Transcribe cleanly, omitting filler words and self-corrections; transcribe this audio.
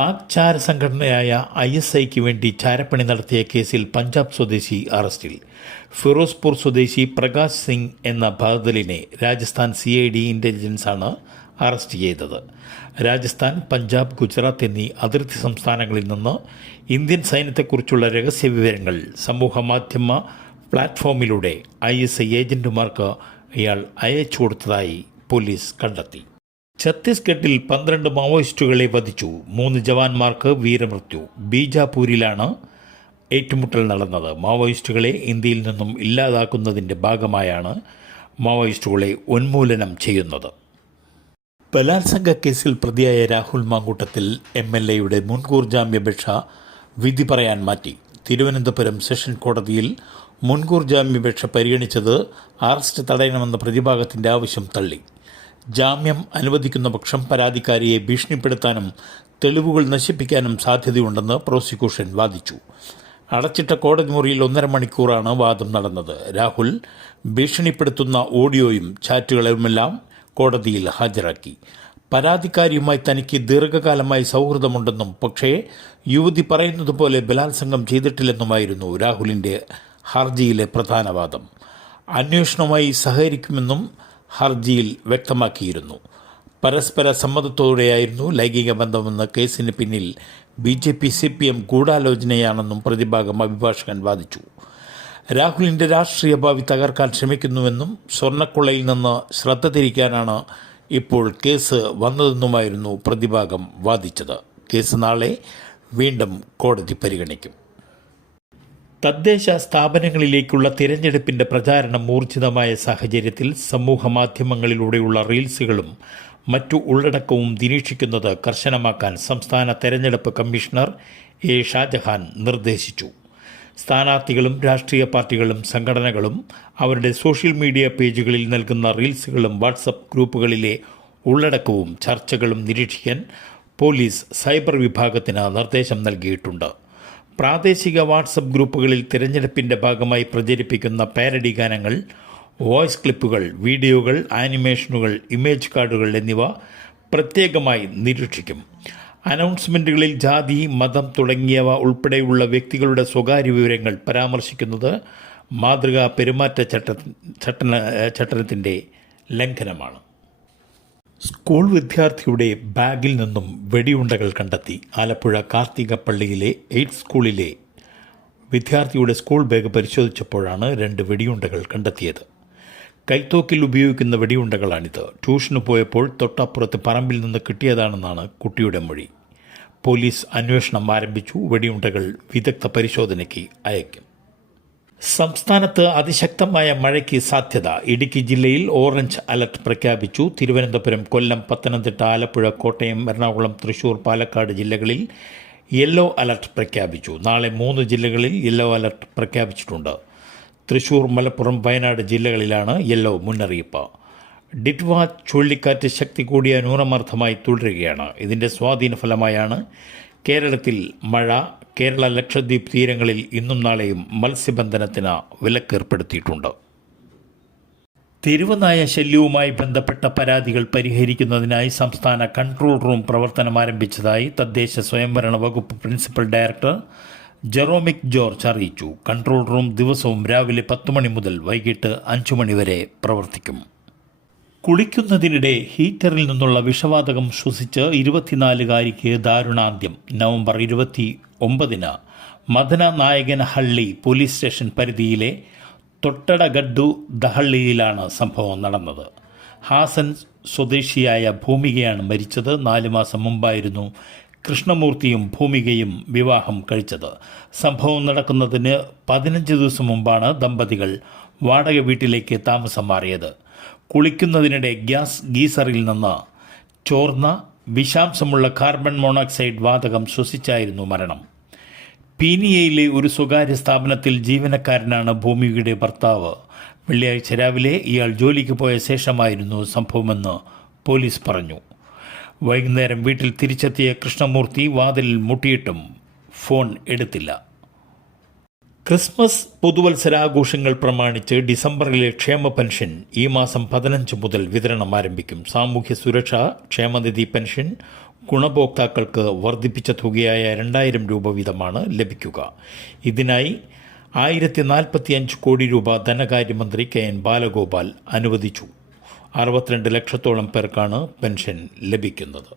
പാക് ചാര സംഘടനയായ ISIക്ക് വേണ്ടി ചാരപ്പണി നടത്തിയ കേസിൽ പഞ്ചാബ് സ്വദേശി അറസ്റ്റിൽ. ഫിറോസ്പൂർ സ്വദേശി പ്രകാശ് സിംഗ് എന്ന ബദലിനെ രാജസ്ഥാൻ CID ഇൻ്റലിജൻസാണ് അറസ്റ്റ് ചെയ്തത്. രാജസ്ഥാൻ, പഞ്ചാബ്, ഗുജറാത്ത് എന്നീ അതിർത്തി സംസ്ഥാനങ്ങളിൽ നിന്ന് ഇന്ത്യൻ സൈന്യത്തെക്കുറിച്ചുള്ള രഹസ്യ വിവരങ്ങൾ സമൂഹമാധ്യമ പ്ലാറ്റ്ഫോമിലൂടെ ISI ഏജന്റുമാർക്ക് ഇയാൾ അയച്ചു കൊടുത്തതായി പോലീസ് കണ്ടെത്തി. ഛത്തീസ്ഗഡിൽ 12 മാവോയിസ്റ്റുകളെ വധിച്ചു. 3 ജവാന്മാർക്ക് വീരമൃത്യു. ബീജാപൂരിലാണ് ഏറ്റുമുട്ടൽ നടന്നത്. മാവോയിസ്റ്റുകളെ ഇന്ത്യയിൽ നിന്നും ഇല്ലാതാക്കുന്നതിൻ്റെ ഭാഗമായാണ് മാവോയിസ്റ്റുകളെ ഉന്മൂലനം ചെയ്യുന്നത്. ബലാത്സംഗ കേസിൽ പ്രതിയായ രാഹുൽ മാങ്കൂട്ടത്തിൽ MLAയുടെ മുൻകൂർ ജാമ്യാപേക്ഷ വിധി പറയാൻ മാറ്റി. തിരുവനന്തപുരം സെഷൻ കോടതിയിൽ മുൻകൂർ ജാമ്യാപേക്ഷ പരിഗണിച്ചത് അറസ്റ്റ് തടയണമെന്ന പ്രതിഭാഗത്തിൻ്റെ ആവശ്യം തള്ളി. ജാമ്യം അനുവദിക്കുന്ന പക്ഷം പരാതിക്കാരിയെ ഭീഷണിപ്പെടുത്താനും തെളിവുകൾ നശിപ്പിക്കാനും സാധ്യതയുണ്ടെന്ന് പ്രോസിക്യൂഷൻ വാദിച്ചു. അടച്ചിട്ട കോടതി മുറിയിൽ 1.5 മണിക്കൂറാണ് വാദം നടന്നത്. രാഹുൽ ഭീഷണിപ്പെടുത്തുന്ന ഓഡിയോയും ചാറ്റുകളുമെല്ലാം കോടതിയിൽ ഹാജരാക്കി. പരാതിക്കാരിയുമായി തനിക്ക് ദീർഘകാലമായി സൗഹൃദമുണ്ടെന്നും പക്ഷേ യുവതി പറയുന്നത് പോലെ ബലാത്സംഗം ചെയ്തിട്ടില്ലെന്നുമായിരുന്നു രാഹുലിൻ്റെ ഹർജിയിലെ പ്രധാന വാദം. അന്വേഷണവുമായി സഹകരിക്കുമെന്നും ഹർജിയിൽ വ്യക്തമാക്കിയിരുന്നു. പരസ്പര സമ്മതത്തോടെയായിരുന്നു ലൈംഗിക ബന്ധമെന്ന കേസിന് പിന്നിൽ BJP CPM ഗൂഢാലോചനയാണെന്നും പ്രതിഭാഗം അഭിഭാഷകൻ വാദിച്ചു. രാഹുലിൻ്റെ രാഷ്ട്രീയ ഭാവി തകർക്കാൻ ശ്രമിക്കുന്നുവെന്നും സ്വർണ്ണക്കൊള്ളയിൽ നിന്ന് ശ്രദ്ധ തിരിക്കാനാണ് ഇപ്പോൾ കേസ് വന്നതെന്നുമായിരുന്നു പ്രതിഭാഗം വാദിച്ചത്. കേസ് നാളെ വീണ്ടും കോടതി പരിഗണിക്കും. തദ്ദേശ സ്ഥാപനങ്ങളിലേക്കുള്ള തിരഞ്ഞെടുപ്പിൻ്റെ പ്രചാരണം ഊർജിതമായ സാഹചര്യത്തിൽ സമൂഹമാധ്യമങ്ങളിലൂടെയുള്ള റീൽസുകളും മറ്റു ഉള്ളടക്കവും നിരീക്ഷിക്കുന്നത് കർശനമാക്കാൻ സംസ്ഥാന തെരഞ്ഞെടുപ്പ് കമ്മീഷണർ A. ഷാജഹാൻ നിർദ്ദേശിച്ചു. സ്ഥാനാർത്ഥികളും രാഷ്ട്രീയ പാർട്ടികളും സംഘടനകളും അവരുടെ സോഷ്യൽ മീഡിയ പേജുകളിൽ നൽകുന്ന റീൽസുകളും വാട്സപ്പ് ഗ്രൂപ്പുകളിലെ ഉള്ളടക്കവും ചർച്ചകളും നിരീക്ഷിക്കാൻ പോലീസ് സൈബർ വിഭാഗത്തിന് നിർദ്ദേശം നൽകിയിട്ടുണ്ട്. പ്രാദേശിക വാട്സപ്പ് ഗ്രൂപ്പുകളിൽ തിരഞ്ഞെടുപ്പിൻ്റെ ഭാഗമായി പ്രചരിപ്പിക്കുന്ന പാരഡി ഗാനങ്ങൾ, വോയിസ് ക്ലിപ്പുകൾ, വീഡിയോകൾ, ആനിമേഷനുകൾ, ഇമേജ് കാർഡുകൾ എന്നിവ പ്രത്യേകമായി നിരീക്ഷിക്കും. അനൗൺസ്മെൻറ്റുകളിൽ ജാതി, മതം തുടങ്ങിയവ ഉൾപ്പെടെയുള്ള വ്യക്തികളുടെ സ്വകാര്യ വിവരങ്ങൾ പരാമർശിക്കുന്നത് മാതൃകാ പെരുമാറ്റച്ചട്ടത്തിൻ്റെ ലംഘനമാണ്. സ്കൂൾ വിദ്യാർത്ഥിയുടെ ബാഗിൽ നിന്നും വെടിയുണ്ടകൾ കണ്ടെത്തി. ആലപ്പുഴ കാർത്തികപ്പള്ളിയിലെ 8th സ്കൂളിലെ വിദ്യാർത്ഥിയുടെ സ്കൂൾ ബാഗ് പരിശോധിച്ചപ്പോഴാണ് 2 വെടിയുണ്ടകൾ കണ്ടെത്തിയത്. കൈത്തോക്കിൽ ഉപയോഗിക്കുന്ന വെടിയുണ്ടകളാണിത്. ട്യൂഷന് പോയപ്പോൾ തൊട്ടപ്പുറത്ത് പറമ്പിൽ നിന്ന് കിട്ടിയതാണെന്നാണ് കുട്ടിയുടെ മൊഴി. പോലീസ് അന്വേഷണം ആരംഭിച്ചു. വെടിയുണ്ടകൾ വിദഗ്ധ പരിശോധനയ്ക്ക് അയക്കും. സംസ്ഥാനത്ത് അതിശക്തമായ മഴയ്ക്ക് സാധ്യത. ഇടുക്കി ജില്ലയിൽ ഓറഞ്ച് അലർട്ട് പ്രഖ്യാപിച്ചു. തിരുവനന്തപുരം, കൊല്ലം, പത്തനംതിട്ട, ആലപ്പുഴ, കോട്ടയം, എറണാകുളം, തൃശൂർ, പാലക്കാട് ജില്ലകളിൽ യെല്ലോ അലർട്ട് പ്രഖ്യാപിച്ചു. നാളെ 3 ജില്ലകളിൽ യെല്ലോ അലർട്ട് പ്രഖ്യാപിച്ചിട്ടുണ്ട്. തൃശൂർ, മലപ്പുറം, വയനാട് ജില്ലകളിലാണ് യെല്ലോ മുന്നറിയിപ്പ്. ഡിറ്റ്വ ചുഴലിക്കാറ്റ് ശക്തി കൂടിയ ന്യൂനമർദ്ദമായി തുടരുകയാണ്. ഇതിൻ്റെ സ്വാധീന ഫലമായാണ് കേരളത്തിൽ മഴ. കേരള, ലക്ഷദ്വീപ് തീരങ്ങളിൽ ഇന്നും നാളെയും മത്സ്യബന്ധനത്തിന് വിലക്കേർപ്പെടുത്തിയിട്ടുണ്ട്. തെരുവുനായ ശല്യവുമായി ബന്ധപ്പെട്ട പരാതികൾ പരിഹരിക്കുന്നതിനായി സംസ്ഥാന കൺട്രോൾ റൂം പ്രവർത്തനം ആരംഭിച്ചതായി തദ്ദേശ സ്വയംഭരണ വകുപ്പ് പ്രിൻസിപ്പൽ ഡയറക്ടർ ജെറോമിക് ജോർജ് അറിയിച്ചു. കൺട്രോൾ റൂം ദിവസവും രാവിലെ 10 മണി മുതൽ വൈകിട്ട് 5 മണി വരെ പ്രവർത്തിക്കും. കുളിക്കുന്നതിനിടെ ഹീറ്ററിൽ നിന്നുള്ള വിഷവാതകം ശ്വസിച്ച് 24-കാരിക്ക് ദാരുണാന്ത്യം. നവംബർ 29-ന് മദന നായകനഹള്ളി പോലീസ് സ്റ്റേഷൻ പരിധിയിലെ തൊട്ടടഗഡ്ഡു ദഹള്ളിയിലാണ് സംഭവം നടന്നത്. ഹാസൻ സ്വദേശിയായ ഭൂമികയാണ് മരിച്ചത്. 4 മാസം മുമ്പായിരുന്നു കൃഷ്ണമൂർത്തിയും ഭൂമികയും വിവാഹം കഴിച്ചത്. സംഭവം നടക്കുന്നതിന് 15 ദിവസം മുമ്പാണ് ദമ്പതികൾ വാടക വീട്ടിലേക്ക് താമസം മാറിയത്. കുളിക്കുന്നതിനിടെ ഗീസറിൽ നിന്ന് ചോർന്ന വിഷാംശമുള്ള കാർബൺ മോണോക്സൈഡ് വാതകം ശ്വസിച്ചായിരുന്നു മരണം. പീനിയയിലെ ഒരു സ്വകാര്യ സ്ഥാപനത്തിൽ ജീവനക്കാരനാണ് ഭൂമികയുടെ ഭർത്താവ്. വെള്ളിയാഴ്ച രാവിലെ ഇയാൾ ജോലിക്ക് പോയ ശേഷമായിരുന്നു സംഭവമെന്ന് പോലീസ് പറഞ്ഞു. വൈകുന്നേരം വീട്ടിൽ തിരിച്ചെത്തിയ കൃഷ്ണമൂർത്തി വാതിലിൽ മുട്ടിയിട്ടും ഫോൺ എടുത്തില്ല. ക്രിസ്മസ് പുതുവത്സരാഘോഷങ്ങൾ പ്രമാണിച്ച് ഡിസംബറിലെ ക്ഷേമ പെൻഷൻ ഈ മാസം 15 മുതൽ വിതരണം ആരംഭിക്കും. സാമൂഹ്യ സുരക്ഷാ ക്ഷേമനിധി പെൻഷൻ ഗുണഭോക്താക്കൾക്ക് വർദ്ധിപ്പിച്ച തുകയായ 2000 രൂപ വീതമാണ് ലഭിക്കുക. ഇതിനായി 1045 കോടി രൂപ ധനകാര്യമന്ത്രി KN ബാലഗോപാൽ അനുവദിച്ചു. 62 ലക്ഷത്തോളം പേർക്കാണ് പെൻഷൻ ലഭിക്കുന്നത്.